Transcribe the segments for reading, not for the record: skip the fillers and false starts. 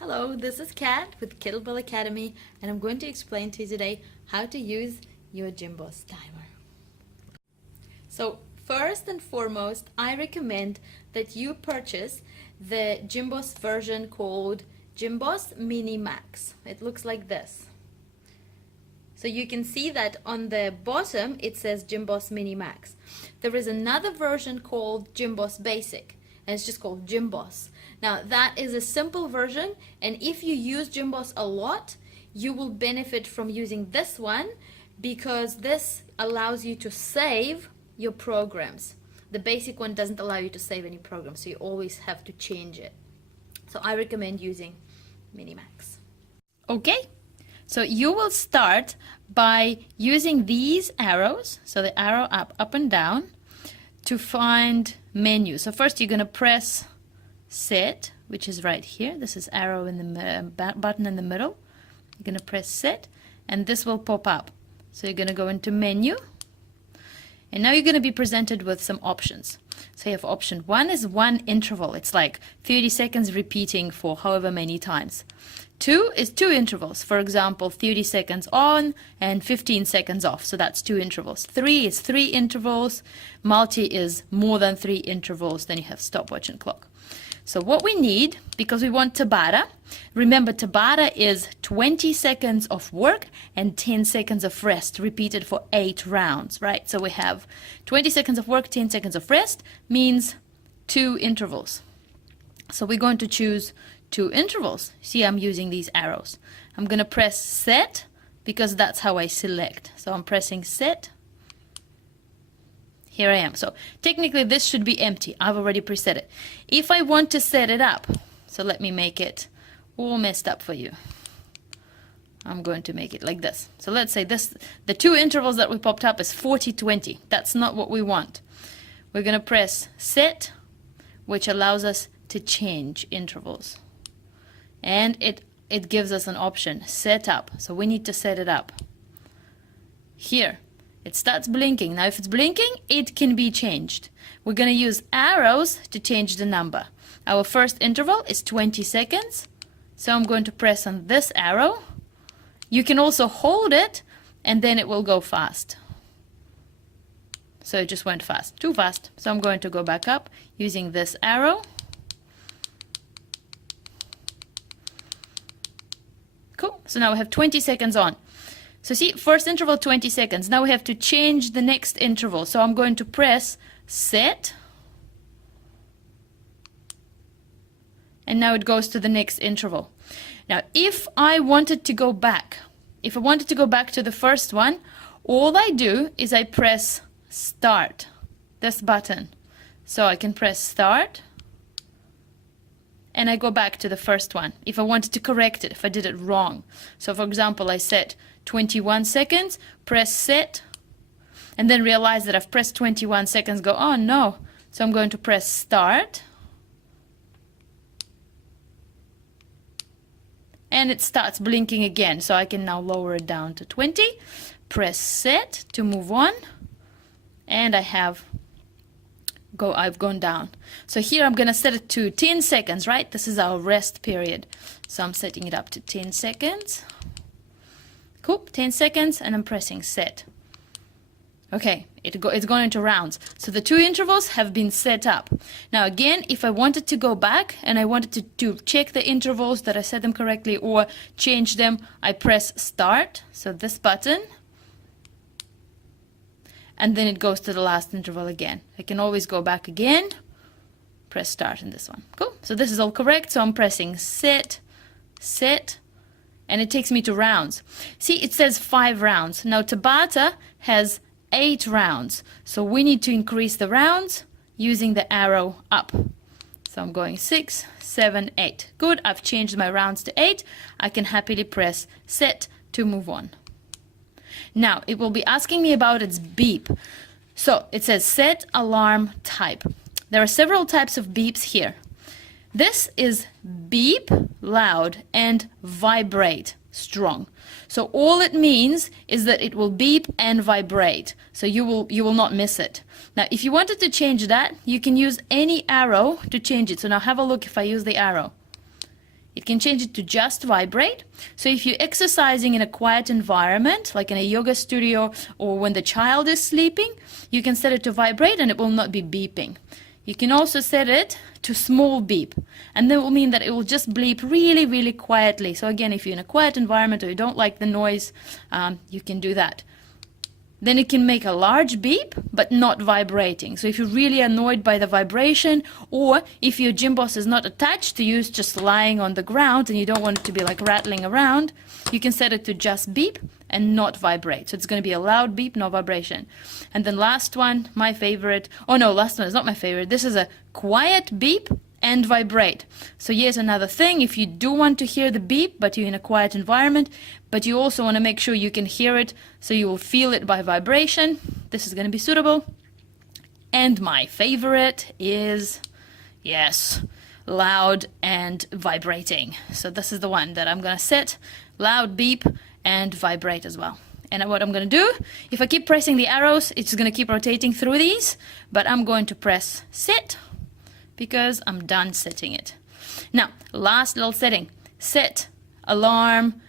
Hello, this is Kat with Kettlebell Academy, and I'm going to explain to you today how to use your Gymboss timer. So first and foremost, I recommend that you purchase the Gymboss version called Gymboss Mini Max. It looks like this. So you can see that on the bottom it says Gymboss Mini Max. There is another version called Gymboss Basic, and it's just called Gymboss. Now that is a simple version, and if you use Gymboss a lot, you will benefit from using this one because this allows you to save your programs. The basic one doesn't allow you to save any programs, so you always have to change it. So I recommend using Minimax. Okay, so you will start by using these arrows, so the arrow up and down, to find menu. So first you're going to press set, which is right here. This is arrow in the button in the middle. You're going to press set and this will pop up. So you're going to go into menu, and now you're going to be presented with some options. So you have option 1 is 1 interval. It's like 30 seconds repeating for however many times. 2 is 2 intervals. For example, 30 seconds on and 15 seconds off. So that's 2 intervals. 3 is 3 intervals. Multi is more than 3 intervals. Then you have stopwatch and clock. So what we need, because we want Tabata, remember Tabata is 20 seconds of work and 10 seconds of rest, repeated for 8 rounds, right? So we have 20 seconds of work, 10 seconds of rest, means 2 intervals. So we're going to choose 2 intervals. See, I'm using these arrows. I'm going to press set because that's how I select. So I'm pressing set. Here I am. So technically this should be empty. I've already preset it. If I want to set it up, so let me make it all messed up for you. I'm going to make it like this. So let's say this, the 2 intervals that we popped up is 40-20. That's not what we want. We're going to press set, which allows us to change intervals. And it gives us an option, set up. So we need to set it up. Here. It starts blinking. Now if it's blinking, it can be changed. We're going to use arrows to change the number. Our first interval is 20 seconds. So I'm going to press on this arrow. You can also hold it and then it will go fast. So it just went fast, too fast. So I'm going to go back up using this arrow. Cool. So now we have 20 seconds on. So see, first interval 20 seconds. Now we have to change the next interval. So I'm going to press set. And now it goes to the next interval. Now if I wanted to go back, to the first one, all I do is I press start, this button. So I can press start. And I go back to the first one if I wanted to correct it, if I did it wrong. So for example, I set 21 seconds, press set, and then realize that I've pressed 21 seconds, go, oh no. So I'm going to press start. And it starts blinking again, so I can now lower it down to 20. Press set to move on, and I've gone down. So here I'm going to set it to 10 seconds, right? This is our rest period. So I'm setting it up to 10 seconds. Cool, 10 seconds, and I'm pressing set. Okay, it's gone into rounds. So the 2 intervals have been set up. Now again, if I wanted to go back and I wanted to check the intervals that I set them correctly or change them, I press start, so this button, and then it goes to the last interval again. I can always go back again, press start in this one. Cool, so this is all correct, so I'm pressing set, set, and it takes me to rounds. See, it says 5 rounds. Now Tabata has 8 rounds, so we need to increase the rounds using the arrow up. So I'm going 6, 7, 8. Good, I've changed my rounds to 8. I can happily press set to move on. Now it will be asking me about its beep. So it says set alarm type. There are several types of beeps here. This is beep, loud, and vibrate, strong. So all it means is that it will beep and vibrate. So you will not miss it. Now if you wanted to change that, you can use any arrow to change it. So now have a look if I use the arrow. it can change it to just vibrate. So if you're exercising in a quiet environment, like in a yoga studio or when the child is sleeping, you can set it to vibrate and it will not be beeping. You can also set it to small beep, and that will mean that it will just bleep really, really quietly. So again, if you're in a quiet environment or you don't like the noise, you can do that. Then it can make a large beep, but not vibrating. So if you're really annoyed by the vibration, or if your Gymboss is not attached to you, it's just lying on the ground and you don't want it to be like rattling around, you can set it to just beep and not vibrate. So it's going to be a loud beep, no vibration. And then last one, my favorite. Oh no, last one is not my favorite. This is a quiet beep and vibrate. So here's another thing. If you do want to hear the beep, but you're in a quiet environment, but you also want to make sure you can hear it, so you will feel it by vibration, this is going to be suitable. And my favorite is, yes, loud and vibrating. So this is the one that I'm going to set, loud beep and vibrate as well. And what I'm going to do, if I keep pressing the arrows, it's going to keep rotating through these, but I'm going to press set, because I'm done setting it. Now, last little setting, set alarm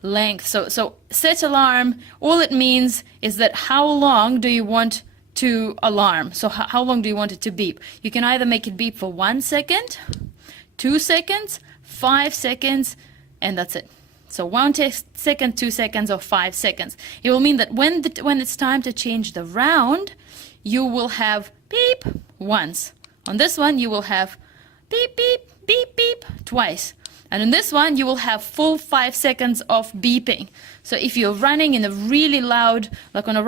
length. So set alarm, all it means is that how long do you want to alarm? So how long do you want it to beep? You can either make it beep for 1 second, 2 seconds, 5 seconds, and that's it. So 1 second, 2 seconds, or 5 seconds. It will mean that when it's time to change the round, you will have beep once. On this one, you will have beep, beep, beep, beep twice. And on this one, you will have full 5 seconds of beeping. So if you're running in a really loud, like on a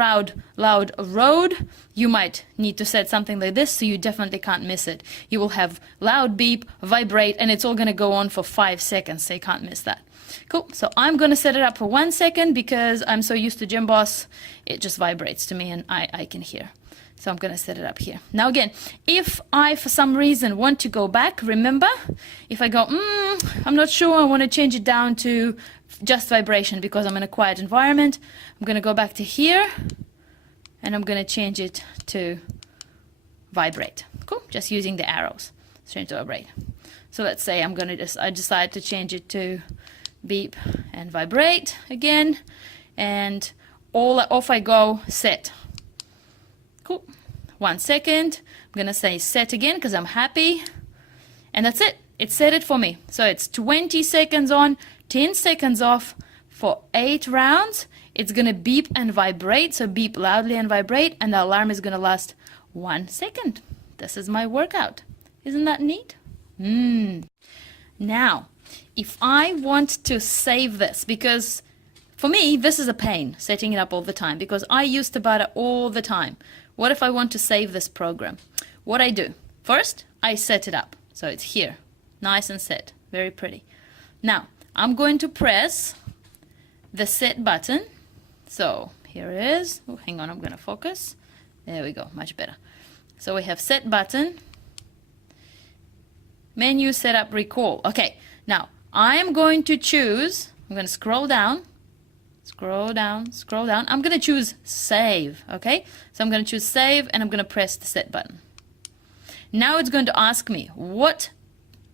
loud road, you might need to set something like this, so you definitely can't miss it. You will have loud beep, vibrate, and it's all going to go on for 5 seconds, so you can't miss that. Cool, so I'm going to set it up for 1 second because I'm so used to Gymboss, it just vibrates to me and I can hear. So I'm going to set it up here. Now again, if I for some reason want to go back, remember, if I go, I'm not sure, I want to change it down to just vibration because I'm in a quiet environment, I'm going to go back to here and I'm going to change it to vibrate. Cool, just using the arrows, change to vibrate. So let's say I decide to change it to beep and vibrate again, and off I go, set. Cool. 1 second. I'm going to say set again because I'm happy. And that's it. It set it for me. So it's 20 seconds on, 10 seconds off for 8 rounds. It's going to beep and vibrate. So beep loudly and vibrate. And the alarm is going to last 1 second. This is my workout. Isn't that neat? Now, if I want to save this, because for me, this is a pain, setting it up all the time, because I used to butter all the time. What if I want to save this program? What I do, first, I set it up. So it's here, nice and set, very pretty. Now, I'm going to press the set button. So here it is. Oh, hang on, I'm going to focus. There we go, much better. So we have set button, menu, setup, recall. Okay, now I am going to choose, I'm going to scroll down. Scroll down, scroll down. I'm going to choose save, okay? So I'm going to choose save and I'm going to press the set button. Now it's going to ask me, what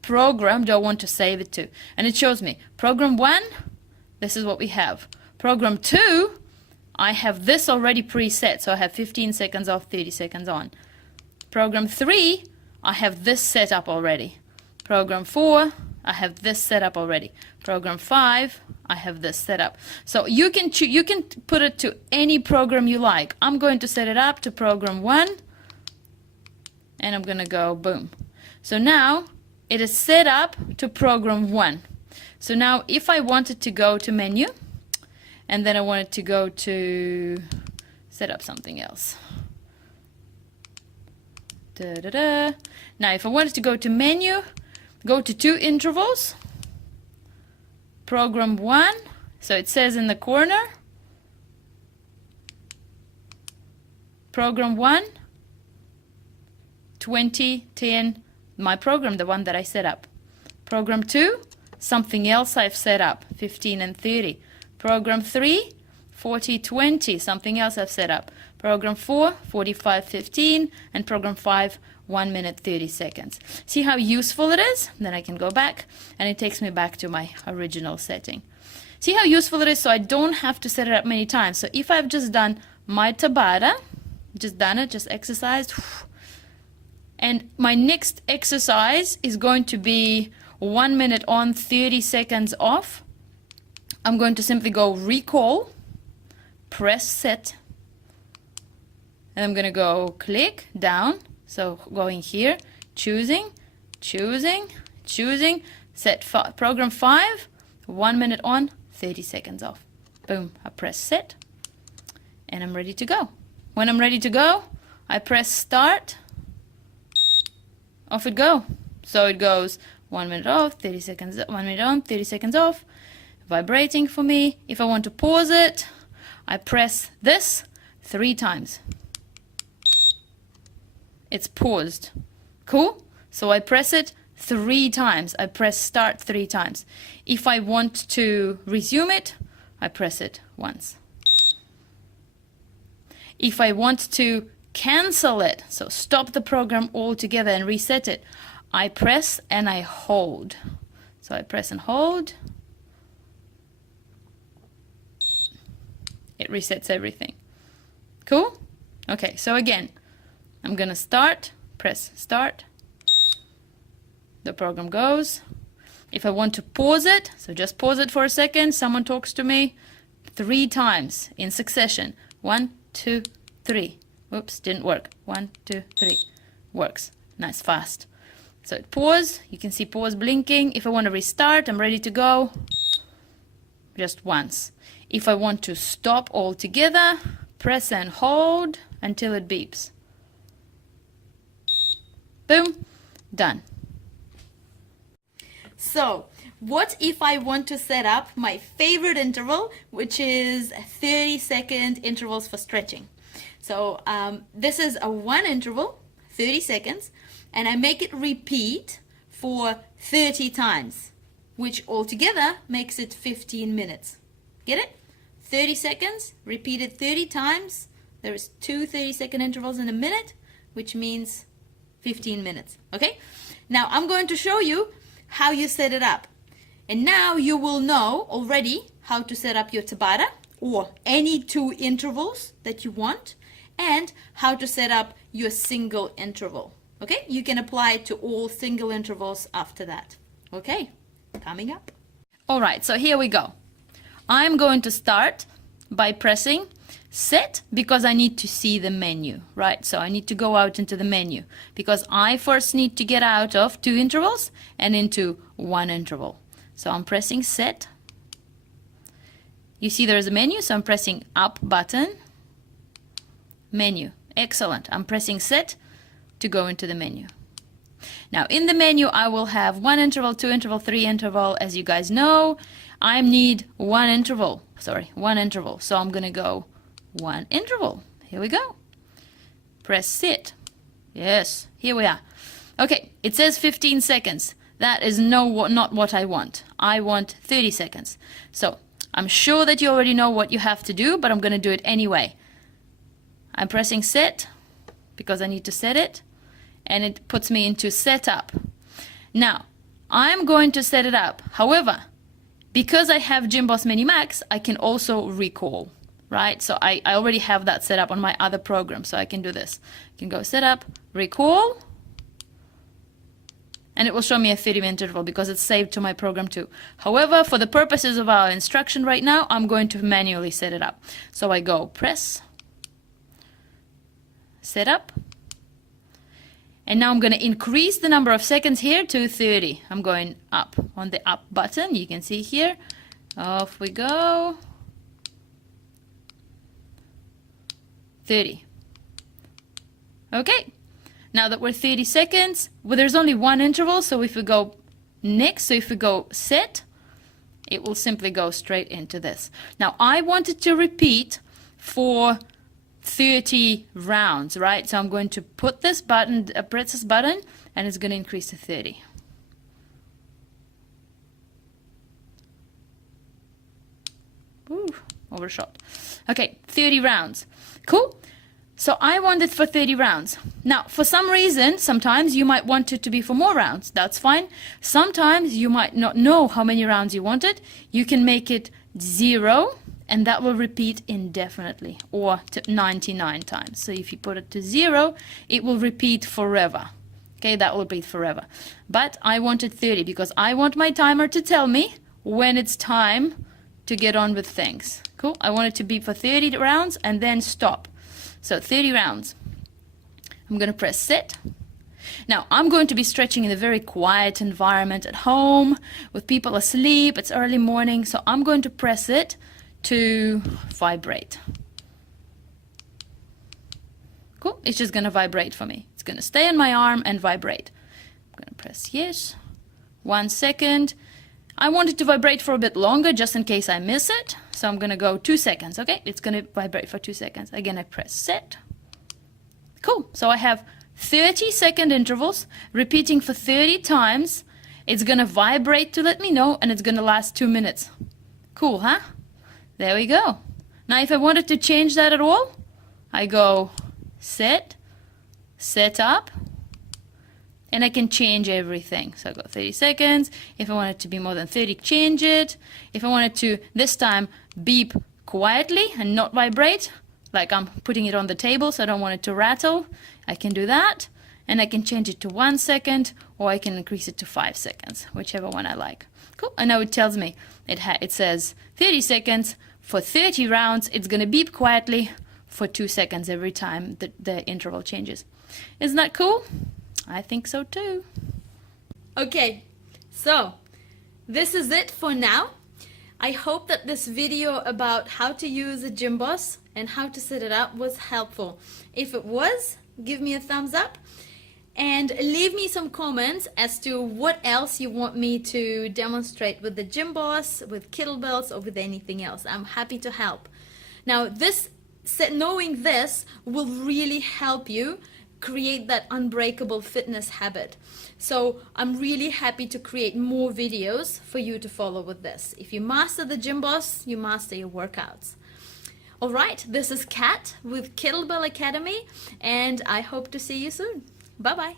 program do I want to save it to? And it shows me, program 1, this is what we have. Program 2, I have this already preset, so I have 15 seconds off, 30 seconds on. Program 3, I have this set up already. Program 4, I have this set up already. Program 5, I have this set up. So you can put it to any program you like. I'm going to set it up to program 1 and I'm going to go boom. So now it is set up to program 1. So now if I wanted to go to menu and then I wanted to go to set up something else. Now if I wanted to go to menu, go to 2 intervals, program 1, so it says in the corner, program 1, 20, 10, my program, the one that I set up. Program 2, something else I've set up, 15 and 30. Program 3, 40:20, something else I've set up. Program 4, 45:15, and program 5, 1 minute 30 seconds. See how useful it is? Then I can go back, and it takes me back to my original setting. See how useful it is, so I don't have to set it up many times. So if I've just done my Tabata, just done it, just exercised, and my next exercise is going to be 1 minute on, 30 seconds off. I'm going to simply go recall, press set, and I'm going to go click down. So going here, choosing, set program 5, 1 minute on, 30 seconds off. Boom, I press set, and I'm ready to go. When I'm ready to go, I press start. Off it go. So it goes 1 minute off, 30 seconds, 1 minute on, 30 seconds off, vibrating for me. If I want to pause it, I press this 3 times. It's paused. Cool? So I press it 3 times. I press start 3 times. If I want to resume it, I press it once. If I want to cancel it, so stop the program altogether and reset it, I press and I hold. So I press and hold. It resets everything. Cool? Okay, so again, I'm gonna start, press start. The program goes. If I want to pause it, so just pause it for a second, someone talks to me 3 times in succession. 1, 2, 3. Whoops, didn't work. 1, 2, 3. Works. Nice, fast. So pause, you can see pause blinking. If I want to restart, I'm ready to go. Just once. If I want to stop altogether, press and hold until it beeps. Boom, done. So, what if I want to set up my favorite interval, which is 30-second intervals for stretching? So this is a 1 interval, 30 seconds, and I make it repeat for 30 times, which altogether makes it 15 minutes. Get it? 30 seconds, repeated 30 times. There is 2 30-second intervals in a minute, which means 15 minutes. Okay? Now I'm going to show you how you set it up. And now you will know already how to set up your Tabata or any 2 intervals that you want, and how to set up your single interval. Okay? You can apply it to all single intervals after that. Okay? Coming up. All right, so here we go. I'm going to start by pressing set because I need to see the menu, right? So I need to go out into the menu because I first need to get out of 2 intervals and into 1 interval. So I'm pressing set. You see there's a menu, so I'm pressing up button, menu. Excellent. I'm pressing set to go into the menu. Now in the menu I will have 1 interval, 2 interval, 3 interval. As you guys know, I need 1 interval. So I'm going to go 1 interval. Here we go. Press sit. Yes, here we are. Okay, it says 15 seconds. That is not what I want. I want 30 seconds. So I'm sure that you already know what you have to do, but I'm going to do it anyway. I'm pressing set because I need to set it, and it puts me into setup. Now, I'm going to set it up. However, because I have Gymboss Mini Max, I can also recall, right? So I already have that set up on my other program, so I can do this. I can go setup, recall, and it will show me a 30-minute interval because it's saved to my program too. However, for the purposes of our instruction right now, I'm going to manually set it up. So I go press, set up, and now I'm going to increase the number of seconds here to 30. I'm going up on the up button. You can see here. Off we go. 30. Okay. Now that we're 30 seconds, well, there's only 1 interval, so if we go next, so if we go set, it will simply go straight into this. Now I wanted to repeat for 30 rounds, right? So I'm going to put this button, press this button, and it's going to increase to 30. Ooh, overshot. Okay, 30 rounds. Cool. So I want it for 30 rounds. Now, for some reason, sometimes you might want it to be for more rounds. That's fine. Sometimes you might not know how many rounds you want it. You can make it 0, and that will repeat indefinitely, or to 99 times. So if you put it to 0, it will repeat forever. Okay, that will repeat forever. But I wanted 30 because I want my timer to tell me when it's time to get on with things. Cool. I want it to be for 30 rounds and then stop. So 30 rounds. I'm going to press set. Now I'm going to be stretching in a very quiet environment at home with people asleep. It's early morning, so I'm going to press it to vibrate. Cool. It's just going to vibrate for me. It's going to stay on my arm and vibrate. I'm going to press yes. 1 second. I want it to vibrate for a bit longer just in case I miss it. So I'm going to go 2 seconds. Okay, it's going to vibrate for 2 seconds. Again, I press set. Cool. So I have 30-second intervals repeating for 30 times. It's going to vibrate to let me know, and it's going to last 2 minutes. Cool, huh? There we go. Now if I wanted to change that at all, I go set, set up, and I can change everything. So I go 30 seconds. If I want it to be more than 30, change it. If I want it to, this time, beep quietly and not vibrate, like I'm putting it on the table so I don't want it to rattle, I can do that. And I can change it to 1 second, or I can increase it to 5 seconds, whichever one I like. Cool. And now it tells me, it says 30 seconds for 30 rounds. It's going to beep quietly for 2 seconds every time the interval changes. Isn't that cool? I think so too. Okay, so this is it for now. I hope that this video about how to use a Gymboss and how to set it up was helpful. If it was, give me a thumbs up and leave me some comments as to what else you want me to demonstrate with the Gymboss, with kettlebells, or with anything else. I'm happy to help. Now, knowing this will really help you create that unbreakable fitness habit. So I'm really happy to create more videos for you to follow with this. If you master the Gymboss, you master your workouts. Alright, this is Kat with Kettlebell Academy, and I hope to see you soon. Bye bye.